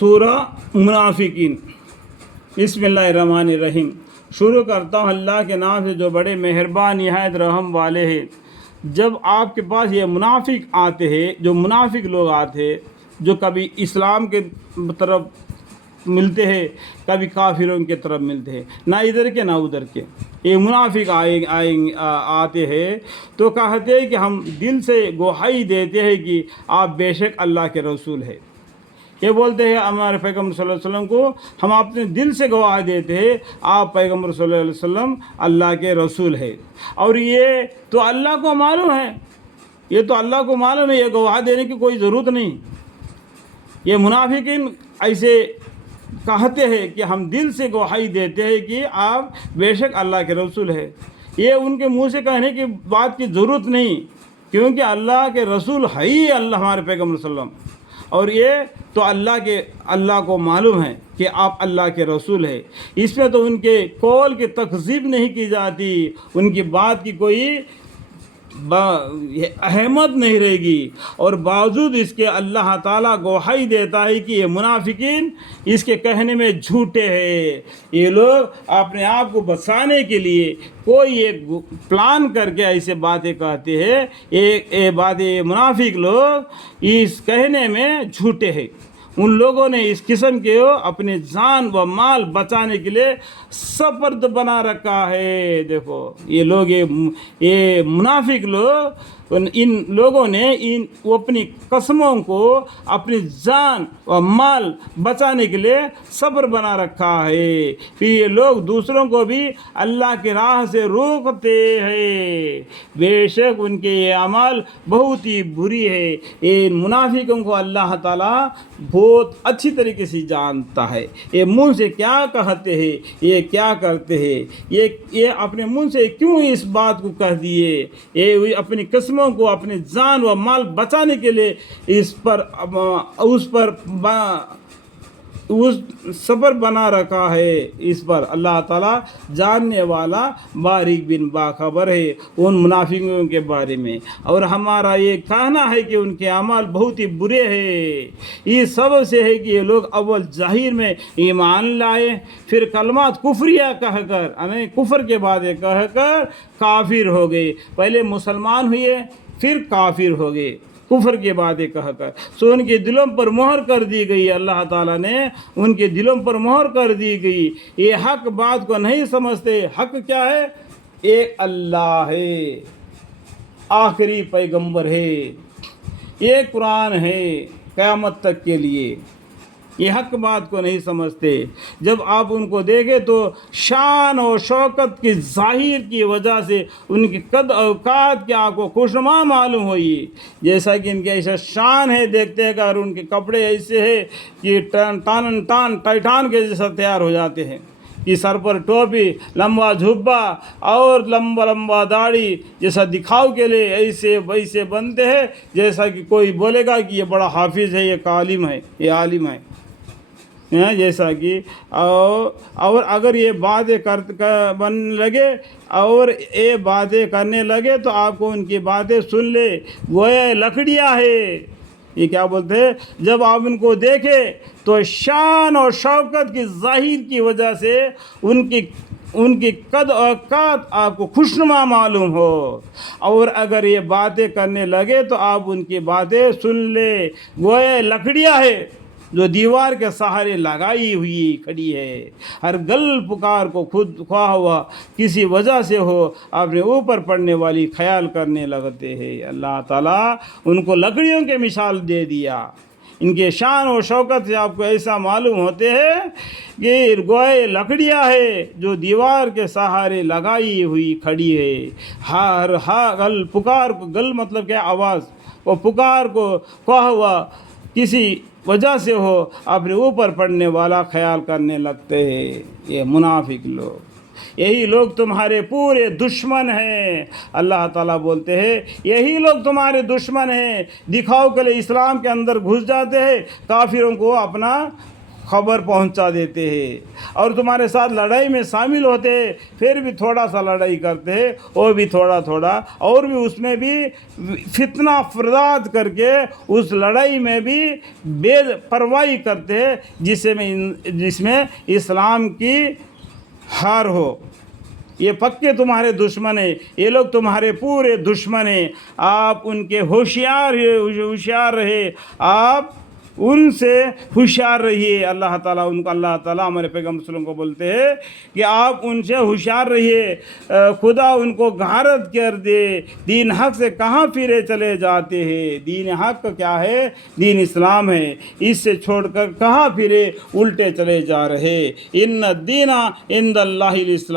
سورہ منافقین۔ بسمillahirrahmanirrahیم۔ شروع کرتا ہوں اللہ کے نام سے جو بڑے مہربان نہایت رحم والے ہیں۔ جب آپ کے پاس یہ منافق آتے ہیں، جو منافق لوگ آتے ہیں، جو کبھی اسلام کے طرف ملتے ہیں، کبھی کافروں کے طرف ملتے ہیں، نہ ادھر کے نہ ادھر کے، یہ منافق آتے ہیں تو کہتے ہیں کہ ہم دل سے گواہی دیتے ہیں کہ آپ بے شک اللہ کے رسول ہیں۔ یہ بولتے ہیں ہمارے پیغمبر صلی اللہ علیہ وسلم کو، ہم اپنے دل سے گواہ دیتے ہیں آپ پیغمبر صلی اللہ علیہ وسلم اللہ کے رسول ہیں۔ اور یہ تو اللہ کو معلوم ہے، یہ تو اللہ کو معلوم ہے، یہ گواہ دینے کی کوئی ضرورت نہیں۔ یہ منافقین ایسے کہتے ہیں کہ ہم دل سے گواہی دیتے ہیں کہ آپ بے شک اللہ کے رسول ہیں۔ یہ ان کے منہ سے کہنے کی بات کی ضرورت نہیں، کیونکہ اللہ کے رسول ہے ہی اللہ ہمارے پیغمبر صلی اللہ علیہ وسلم، اور یہ تو اللہ کو معلوم ہے کہ آپ اللہ کے رسول ہیں۔ اس میں تو ان کے قول کی تکذیب نہیں کی جاتی، ان کی بات کی کوئی اہمیت نہیں رہے گی، اور باوجود اس کے اللہ تعالیٰ گواہی دیتا ہے کہ یہ منافقین اس کے کہنے میں جھوٹے ہیں۔ یہ لوگ اپنے آپ کو بچانے کے لیے کوئی ایک پلان کر کے ایسے باتیں کہتے ہیں۔ یہ باتیں منافق لوگ اس کہنے میں جھوٹے ہیں۔ ان لوگوں نے اس قسم کے اپنے جان و مال بچانے کے لیے سپرد بنا رکھا ہے۔ دیکھو یہ لوگ، یہ منافق لوگ، ان لوگوں نے اپنی قسموں کو اپنی جان و مال بچانے کے لیے صبر بنا رکھا ہے۔ پھر یہ لوگ دوسروں کو بھی اللہ کی راہ سے روکتے ہیں۔ بے شک ان کے یہ اعمال بہت ہی بری ہے۔ ان منافقوں کو اللہ تعالیٰ بہت اچھی طریقے سے جانتا ہے، یہ منہ سے کیا کہتے ہیں، یہ کیا کرتے ہیں، یہ اپنے منہ سے کیوں اس بات کو کہہ دیے۔ یہ اپنی قسموں کو اپنے جان و مال بچانے کے لیے اس پر صبر بنا رکھا ہے۔ اس پر اللہ تعالیٰ جاننے والا باریک بن باخبر ہے ان منافقوں کے بارے میں۔ اور ہمارا یہ کہنا ہے کہ ان کے اعمال بہت ہی برے ہیں۔ یہ سب سے ہے کہ یہ لوگ اول ظاہر میں ایمان لائے، پھر کلمات کفریہ کہہ کر، یعنی کفر کے باتیں کہہ کر کافر ہو گئے۔ پہلے مسلمان ہوئے پھر کافر ہو گئے کفر کی باتیں کہہ کر، سو ان کے دلوں پر مہر کر دی گئی۔ اللہ تعالیٰ نے ان کے دلوں پر مہر کر دی گئی۔ یہ حق بات کو نہیں سمجھتے۔ حق کیا ہے؟ ایک اللہ ہے، آخری پیغمبر ہے، یہ قرآن ہے قیامت تک کے لیے۔ یہ حق بات کو نہیں سمجھتے۔ جب آپ ان کو دیکھیں تو شان و شوکت کی ظاہر کی وجہ سے ان کی قد اوقات کے آپ کو خوشنما معلوم ہوئی، جیسا کہ ان کے ایسا شان ہے، دیکھتے ہیں کہ اور ان کے کپڑے ایسے ہیں کہ ٹائٹان کے جیسا تیار ہو جاتے ہیں، کہ سر پر ٹوپی، لمبا جھبا اور لمبا داڑھی، جیسا دکھاؤ کے لیے ایسے ویسے بنتے ہیں، جیسا کہ کوئی بولے گا کہ یہ بڑا حافظ ہے، یہ عالم ہے، یہ عالم ہے، جیسا کہ اور اگر یہ باتیں بننے لگے اور یہ باتیں کرنے لگے تو آپ کو ان کی باتیں سن لے گویا لکڑیاں ہے۔ یہ کیا بولتے ہیں؟ جب آپ ان کو دیکھیں تو شان اور شوکت کی ظاہر کی وجہ سے ان کی قد اوقات آپ کو خوشنما معلوم ہو، اور اگر یہ باتیں کرنے لگے تو آپ ان کی باتیں سن لے گویا لکڑیاں ہے جو دیوار کے سہارے لگائی ہوئی کھڑی ہے۔ ہر گل پکار کو خود خواہ ہوا کسی وجہ سے ہو اپنے اوپر پڑنے والی خیال کرنے لگتے ہیں۔ اللہ تعالیٰ ان کو لکڑیوں کے مثال دے دیا۔ ان کے شان و شوکت سے آپ کو ایسا معلوم ہوتے ہیں کہ گوئے لکڑیاں ہے جو دیوار کے سہارے لگائی ہوئی کھڑی ہے۔ ہر گل پکار کو، گل مطلب کیا؟ آواز، وہ پکار کو خواہ ہوا کسی وجہ سے ہو اپنے اوپر پڑنے والا خیال کرنے لگتے ہیں۔ یہ منافق لوگ، یہی لوگ تمہارے پورے دشمن ہیں۔ اللہ تعالیٰ بولتے ہیں یہی لوگ تمہارے دشمن ہیں، دکھاؤ کے لیے اسلام کے اندر گھس جاتے ہیں، کافروں کو اپنا خبر پہنچا دیتے ہیں، اور تمہارے ساتھ لڑائی میں شامل ہوتے ہیں، پھر بھی تھوڑا سا لڑائی کرتے ہیں، وہ بھی تھوڑا تھوڑا، اور بھی اس میں بھی فتنہ افراد کر کے اس لڑائی میں بھی بے پرواہی کرتے ہیں جس میں اسلام کی ہار ہو۔ یہ پکے تمہارے دشمن ہیں، یہ لوگ تمہارے پورے دشمن ہیں، آپ ان کے ہوشیار رہے، آپ ان سے ہوشیار رہیے۔ اللہ تعالیٰ ہمارے پیغمبر صلی اللہ علیہ وسلم کو بولتے ہیں کہ آپ ان سے ہوشیار رہیے، خدا ان کو غارت کر دے، دین حق سے کہاں پھرے چلے جاتے ہیں۔ دین حق کیا ہے؟ دین اسلام ہے، اس سے چھوڑ کر کہاں پھرے الٹے چلے جا رہے۔ ان الدین عند اللہ الاسلام۔